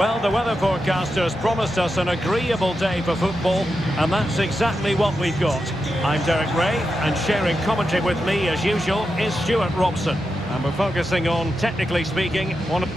Well, the weather forecasters promised us an agreeable day for football, and that's exactly what we've got. I'm Derek Ray, and sharing commentary with me, as usual, is Stuart Robson. And we're focusing on, technically speaking, one of...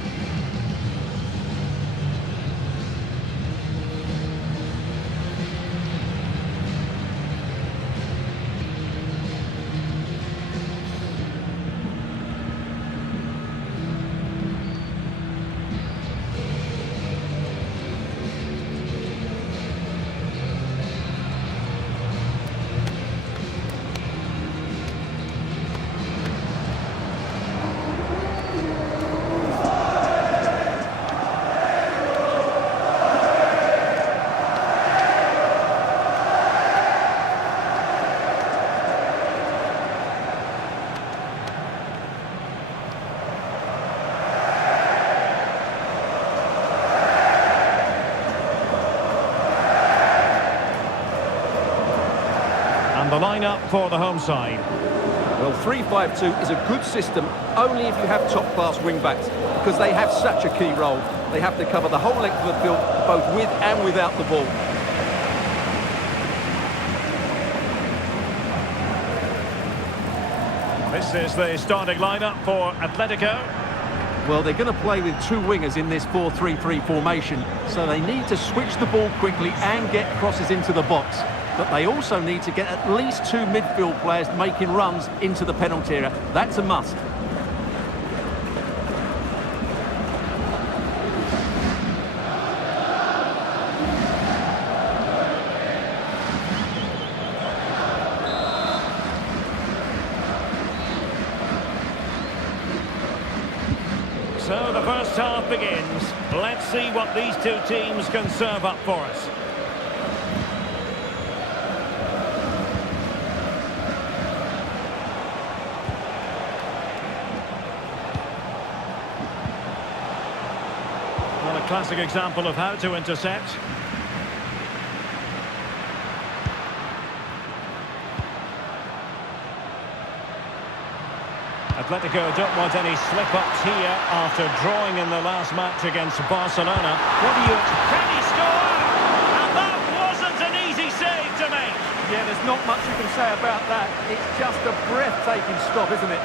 The lineup for the home side. Well, 3-5-2 is a good system only if you have top-class wing-backs, because they have such a key role. They have to cover the whole length of the field, both with and without the ball. This is the starting lineup for Atletico. Well, they're going to play with two wingers in this 4-3-3 formation, so they need to switch the ball quickly and get crosses into the box. But they also need to get at least two midfield players making runs into the penalty area. That's a must. So the first half begins. Let's see what these two teams can serve up for us. Classic example of how to intercept. Atletico don't want any slip-ups here after drawing in the last match against Barcelona. What do you... Can he score? And that wasn't an easy save to make. Yeah, there's not much you can say about that. It's just a breathtaking stop, isn't it?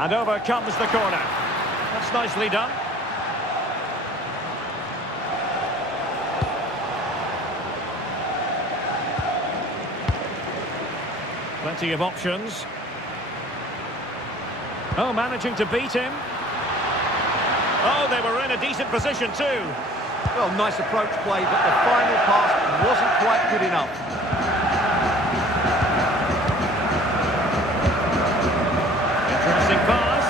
And over comes the corner. That's nicely done. Plenty of options. Oh, managing to beat him. Oh, they were in a decent position too. Well, nice approach play, but the final pass wasn't quite good enough. Pass.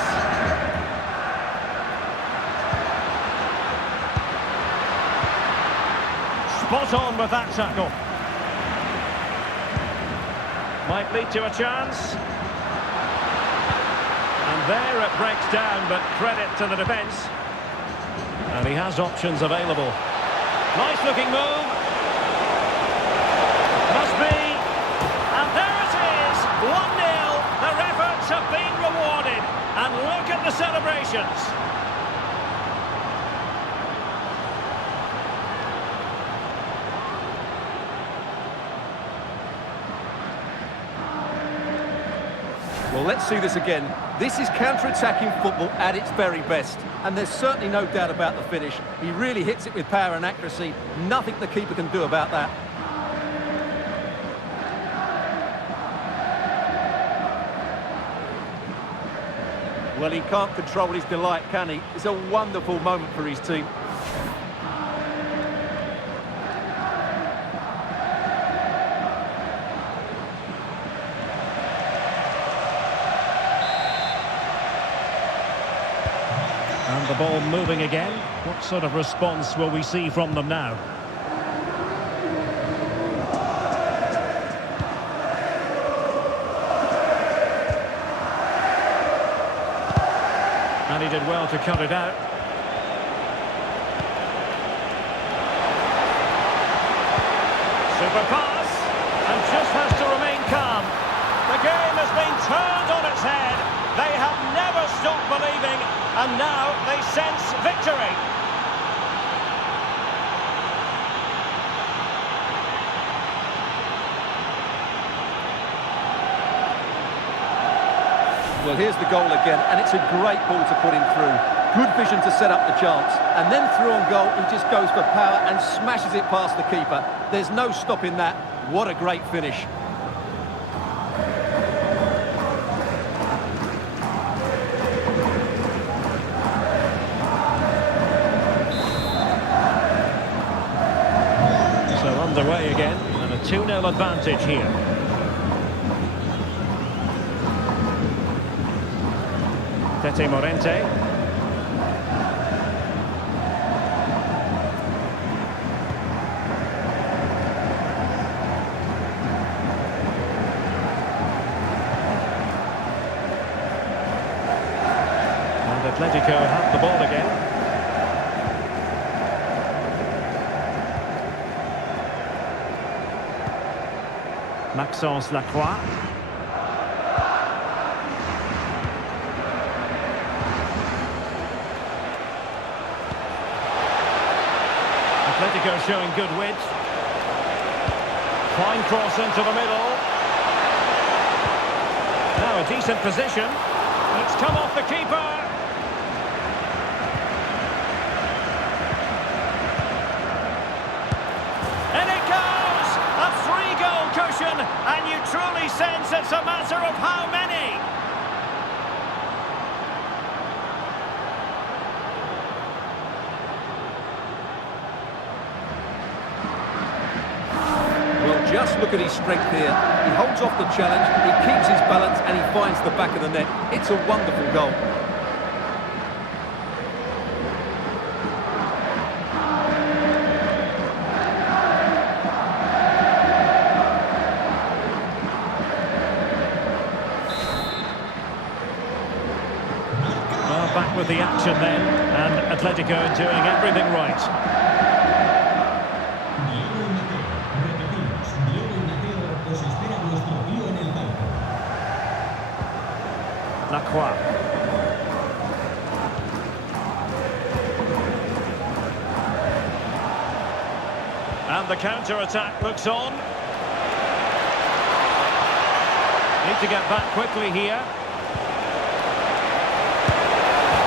Spot on with that tackle. Might lead to a chance. And there it breaks down, but credit to the defence. And he has options available. Nice looking move. Must be. And there it is. 1-0. Their efforts have been rewarded. And look at the celebrations. Well, let's see this again. This is counter-attacking football at its very best. And there's certainly no doubt about the finish. He really hits it with power and accuracy. Nothing the keeper can do about that. Well, he can't control his delight, can he? It's a wonderful moment for his team. And the ball moving again. What sort of response will we see from them now? did well to cut it out. Super pass, and just has to remain calm. The game has been turned on its head. They have never stopped believing, and now they sense victory. Well, here's the goal again, and it's a great ball to put him through. Good vision to set up the chance. And then through on goal, he just goes for power and smashes it past the keeper. There's no stopping that. What a great finish. So underway again, and a 2-0 advantage here. Tete Morente. And Atletico have the ball again. Maxence Lacroix. Atletico showing good width. Fine cross into the middle. Now a decent position. It's come off the keeper. And it goes! A 3-goal cushion, and you truly sense it's a matter of how many. Just look at his strength here. He holds off the challenge, he keeps his balance, and he finds the back of the net. It's a wonderful goal. Well, back with the action then, and Atletico doing everything right. Lacroix. And the counter-attack looks on. Need to get back quickly here.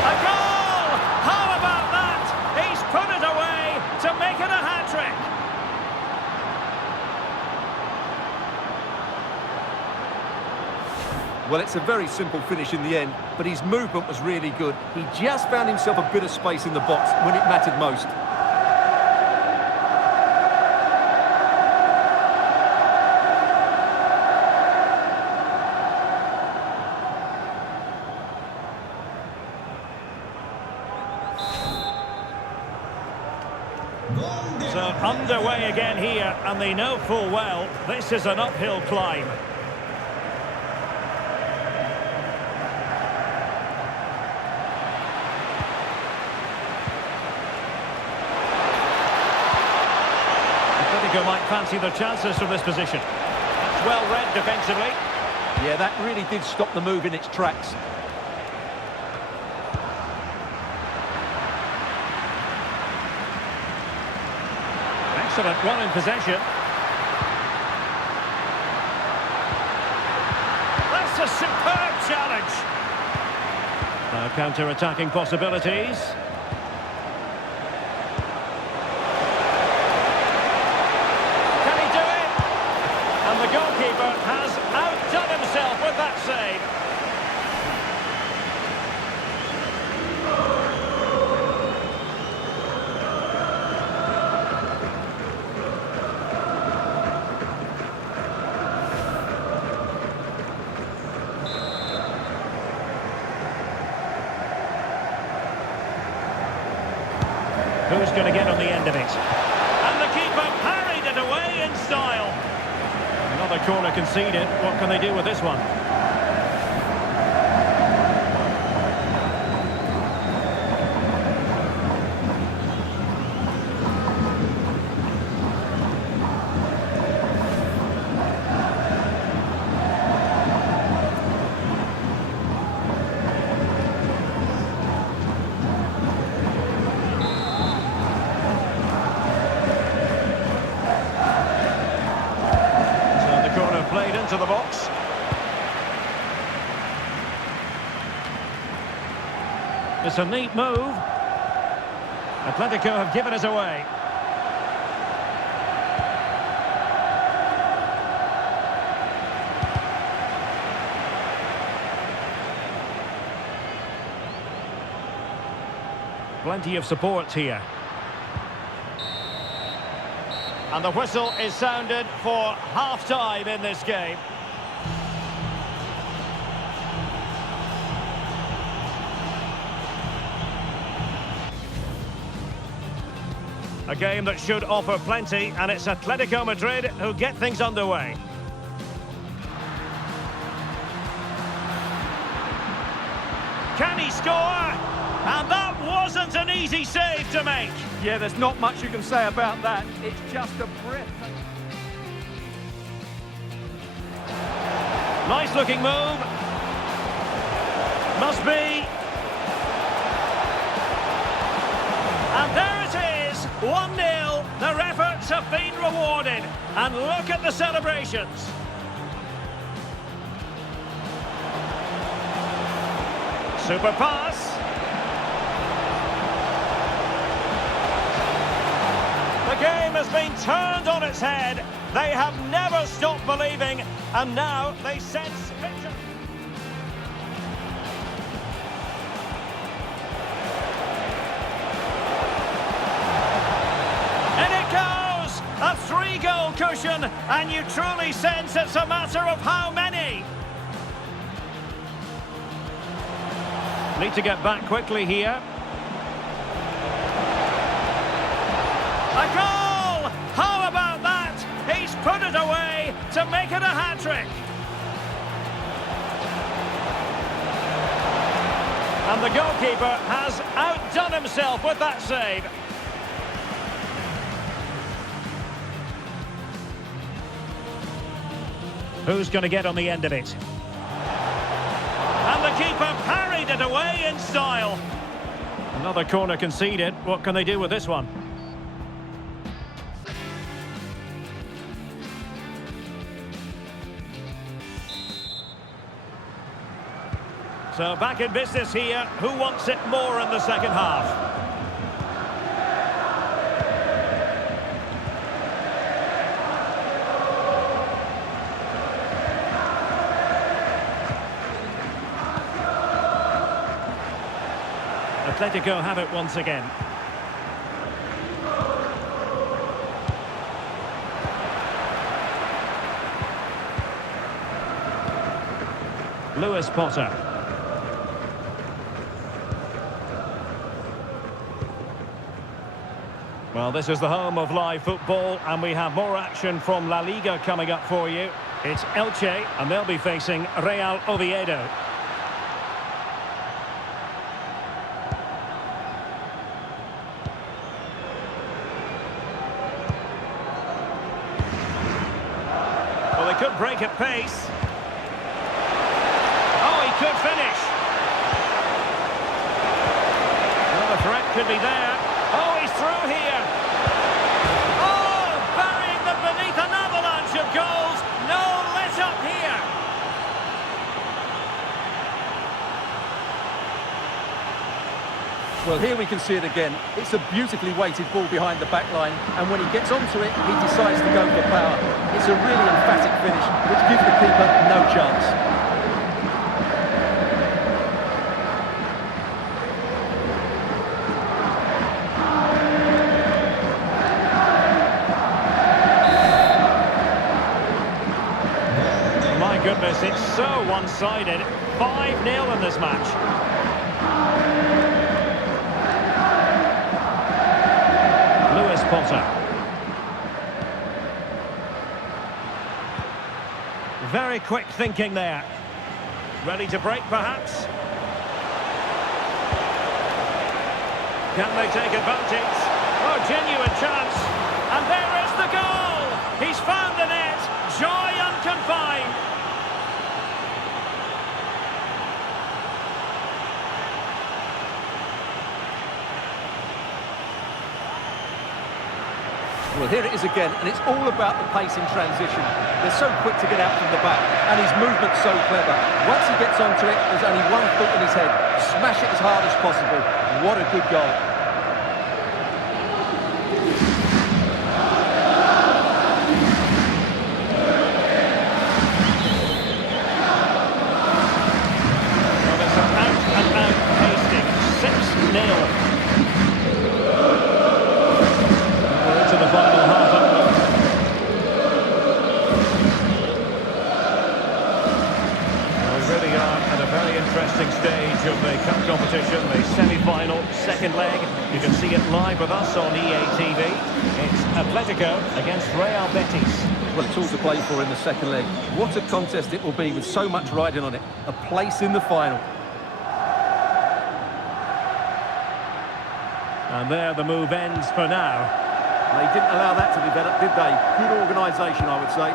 A goal! How about that? He's put it away to make it a hat-trick. Well, it's a very simple finish in the end, but his movement was really good. He just found himself a bit of space in the box when it mattered most. So underway again here, and they know full well this is an uphill climb. Atletico might fancy their chances from this position. That's well read defensively. Yeah, that really did stop the move in its tracks. Excellent run in possession. That's a superb challenge. Now counter-attacking possibilities. Can he do it? And the goalkeeper has outdone himself with that save. Who's going to get on the end of it? And the keeper parried it away in style. Another corner conceded. What can they do with this one? played into the box. It's a neat move. Atletico have given it away. Plenty of support here. And the whistle is sounded for half-time in this game. A game that should offer plenty, and it's Atletico Madrid who get things underway. Can he score? And that wasn't an easy save to make. Yeah, there's not much you can say about that. It's just a breath. Nice looking move. Must be. And there it is, 1-0. Their efforts have been rewarded. And look at the celebrations. Super pass. The game has been turned on its head. They have never stopped believing, and now they sense victory. And it goes! A 3-goal cushion, and you truly sense it's a matter of how many. Need to get back quickly here. A goal! How about that? He's put it away to make it a hat-trick. And the goalkeeper has outdone himself with that save. Who's going to get on the end of it? And the keeper parried it away in style. Another corner conceded. What can they do with this one? So back in business here. Who wants it more in the second half? Atletico have it once again. Lewis Potter. Well, this is the home of live football, and we have more action from La Liga coming up for you. It's Elche, and they'll be facing Real Oviedo. Well, they could break at pace. Oh, he could finish. Well, the threat could be there. Oh, he's through here. Oh, burying them beneath an avalanche of goals. No let up here. Well, here we can see it again. It's a beautifully weighted ball behind the back line, and when he gets onto it, he decides to go for power. It's a really emphatic finish, which gives the keeper no chance. Goodness, it's so one-sided. 5-0 in this match. Lewis Potter. Very quick thinking there. Ready to break, perhaps? Can they take advantage? Oh, genuine chance. And there is the goal! He's found the net. Joy unconfined. Well, here it is again, and it's all about the pace in transition. They're so quick to get out from the back, and his movement's so clever. Once he gets onto it, there's only one thought in his head. Smash it as hard as possible. What a good goal. Well, it's an out-and-out pasting. 6-0. To the final half. We really are at a very interesting stage of the cup competition, the semi-final, second leg. You can see it live with us on EA TV. It's Atletico against Real Betis. Well, it's all to play for in the second leg. What a contest it will be with so much riding on it. A place in the final. And there the move ends for now. They didn't allow that to develop, did they? Good organisation, I would say.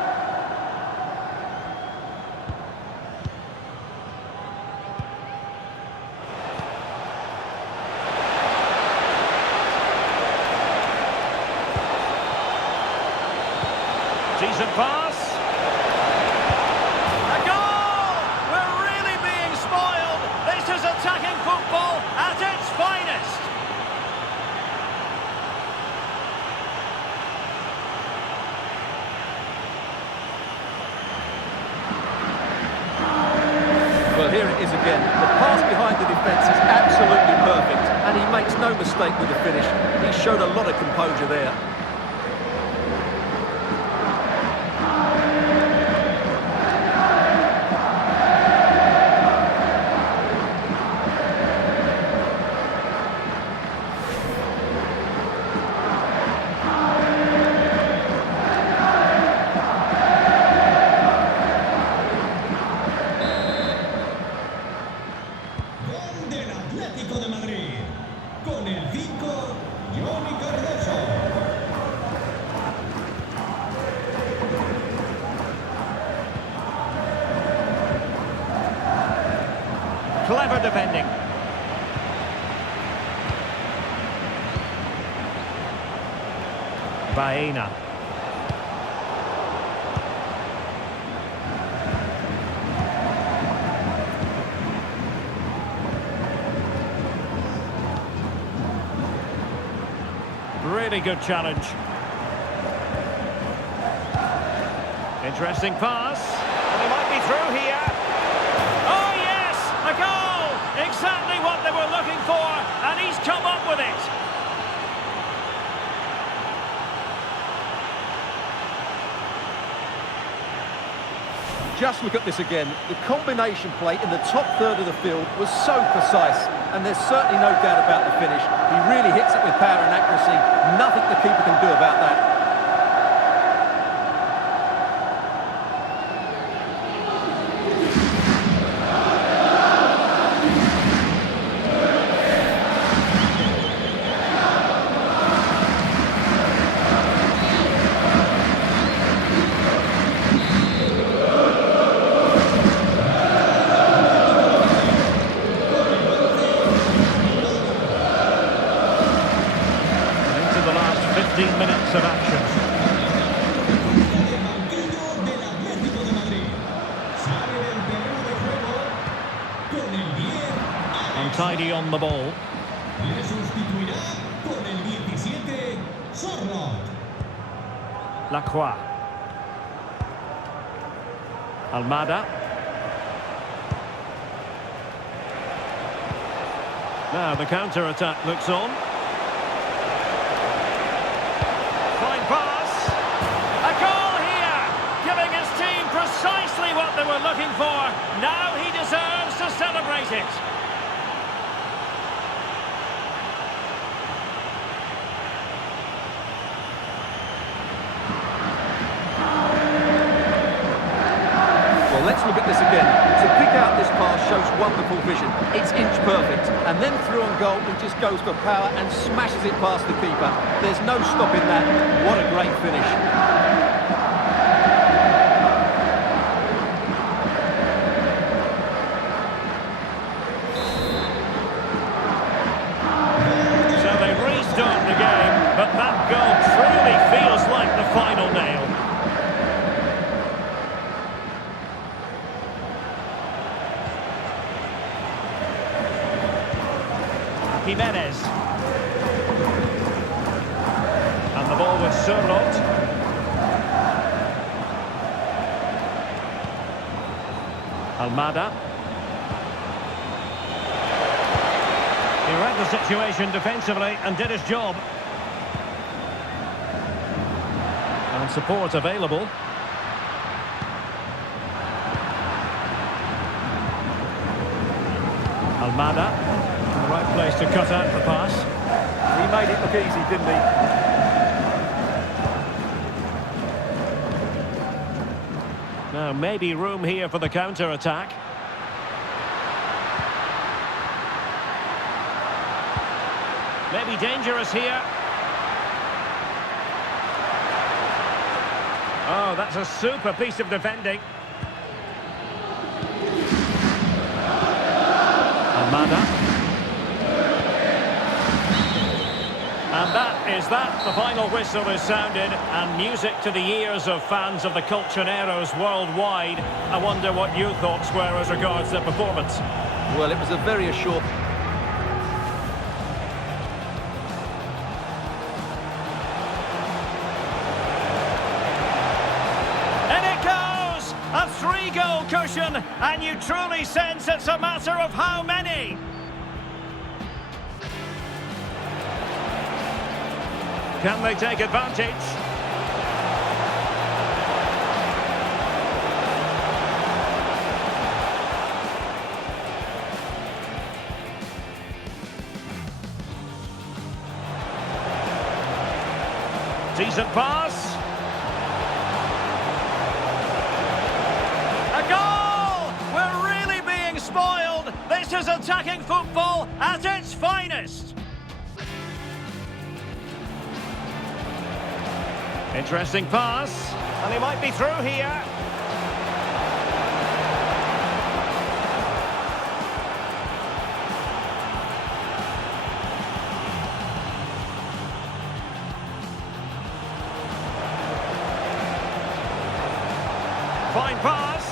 Decent pass. A goal! We're really being spoiled. This is attacking football at its finest. Well, here it is again. The pass behind the defence is absolutely perfect, and he makes no mistake with the finish. He showed a lot of composure there. Clever defending. Baena. Really good challenge. Interesting pass. And he might be through here. Oh yes, a goal! Exactly what they were looking for, and he's come up with it. Just look at this again. The combination play in the top third of the field was so precise, and there's certainly no doubt about the finish. He really hits it with power and accuracy. Nothing the keeper can do about that. Minutes of action. Untidy on the ball. Lacroix. Almada. Now the counter-attack looks on. Pass. A goal here, giving his team precisely what they were looking for. Now he deserves to celebrate it. Well, let's look at this again. To pick out this pass shows wonderful vision. It's inch perfect. And then through on goal, he just goes for power and smashes it past the keeper. There's no stopping that. What a great finish. So they restart the game, but that goal truly feels Jimenez. And the ball with Sørloth. Almada. He read the situation defensively and did his job. And support available. Almada, the right place to cut out the pass. He made it look easy, didn't he? Now maybe room here for the counter-attack. Maybe dangerous here. Oh, that's a super piece of defending. Almada. And that is that. The final whistle is sounded, and music to the ears of fans of the Colchoneros worldwide. I wonder what your thoughts were as regards the performance. Well, it was a very assured... A three-goal cushion, and you truly sense it's a matter of how many. Can they take advantage? Decent pass. Spoiled. This is attacking football at its finest. Interesting pass, and he might be through here. Fine pass.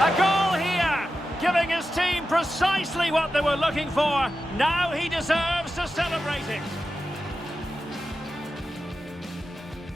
A goal here, giving his team precisely what they were looking for. Now he deserves to celebrate it.